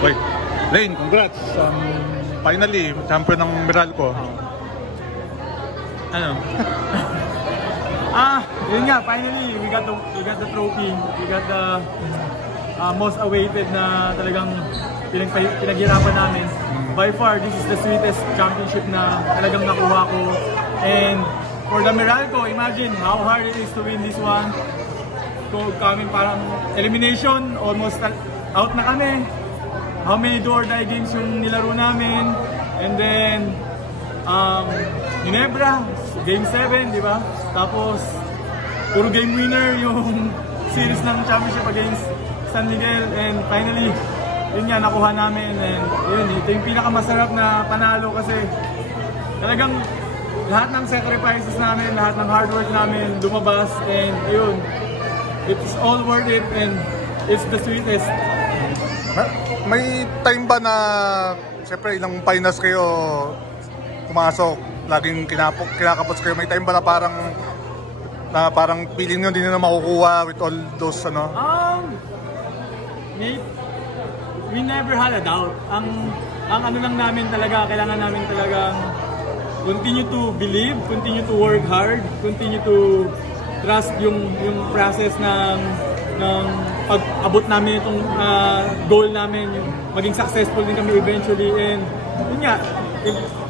Wait, Lane, congrats. Finally, champion ng Meralco. Ano? Yun nga, finally, we got the trophy. We got the most awaited na talagang pinaghirapan namin. By far, this is the sweetest championship na talagang nakuha ko. And for the Meralco, imagine how hard it is to win this one. Coming parang elimination, almost out na kami. How many do-or-die games yung nilaro namin. And then, Ginebra, Game 7, di ba? Tapos, puro game winner yung series ng championship against San Miguel. And finally, yun nga, nakuha namin. And yun, ito yung pinakamasarap na panalo kasi talagang lahat ng sacrifices namin, lahat ng hard work namin lumabas. And yun, it's all worth it and it's the sweetest. May time ba na, siyempre ilang finals kayo pumasok, laging kinakapos kayo, may time ba na parang feeling nyo din na makukuha with all those ano? We never had a doubt. Ang ano lang namin talaga, kailangan namin talagang continue to believe, continue to work hard, continue to trust yung process ng pag-abot namin itong goal namin, yung maging successful din kami eventually. And yun nga,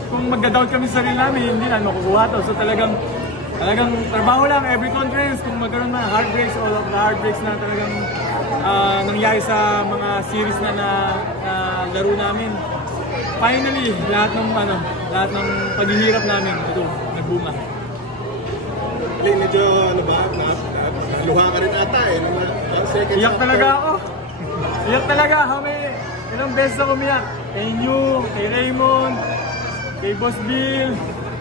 kung magda-doubt kami sa sarili namin, hindi na makukuha to. So talagang trabaho lang, every conference, kung magkaroon na heartbreaks, all of the heartbreaks na talagang nangyari sa mga series na laro namin. Finally, lahat ng paghihirap namin, ito, nagbunga. Lane, medyo luha ka rin ata eh. Iyak talaga ako. Iyak talaga. Ilang beses ako umiyak. Kay New, kay Raymond, kay Boss Bill,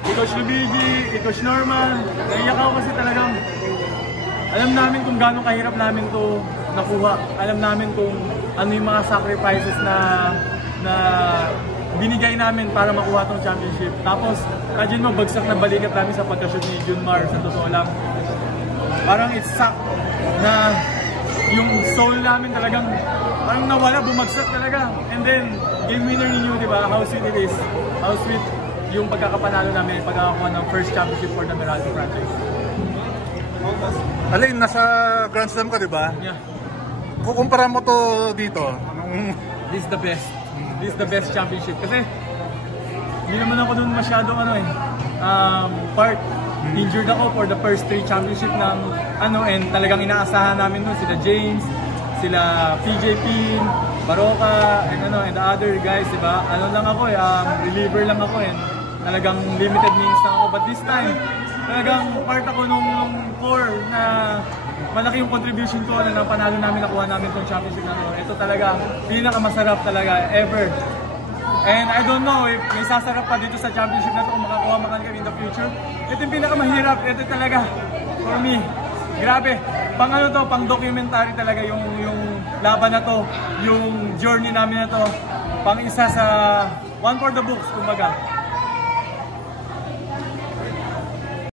kay Coach Lubigi, kay Coach Norman. Naiyak ako kasi talagang alam namin kung gaano kahirap namin to nakuha. Alam namin kung ano yung mga sacrifices na binigay namin para makuha tong championship. Tapos, imagine mo, bagsak na balikat namin sa pagka-shoot ni Junmar. Sa totoo lang, parang it's suck na yung soul namin talagang parang nawala, bumagsak talaga. And then, game winner ninyo, di ba? How sweet it is. How sweet yung pagkakapanalo namin, pagkakakuha ng first championship for the Meralco franchise. Alain, nasa Grand Slam ka, di ba? Yeah. Kukumpara mo to dito? This is the best. This is the best championship. Kasi, hindi naman ako dun masyadong part. Injured ako for the first 3 championship ng and talagang inaasahan namin nun sila James, sila PJ Pin, Baroka, and the other guys, diba? Lang ako reliever lang ako talagang limited minutes lang ako. But this time, talagang part ako nung core na malaki yung contribution ko na panalo namin, nakuha namin itong championship na ito talaga, pinakamasarap talaga ever. And I don't know if may sasarap pa dito sa championship na ito kung makakuha man kami in the future. Ito yung pinakamahirap, ito talaga for me. Grabe, pang documentary talaga yung laban na to, yung journey namin na to, pang isa sa one for the books kumbaga.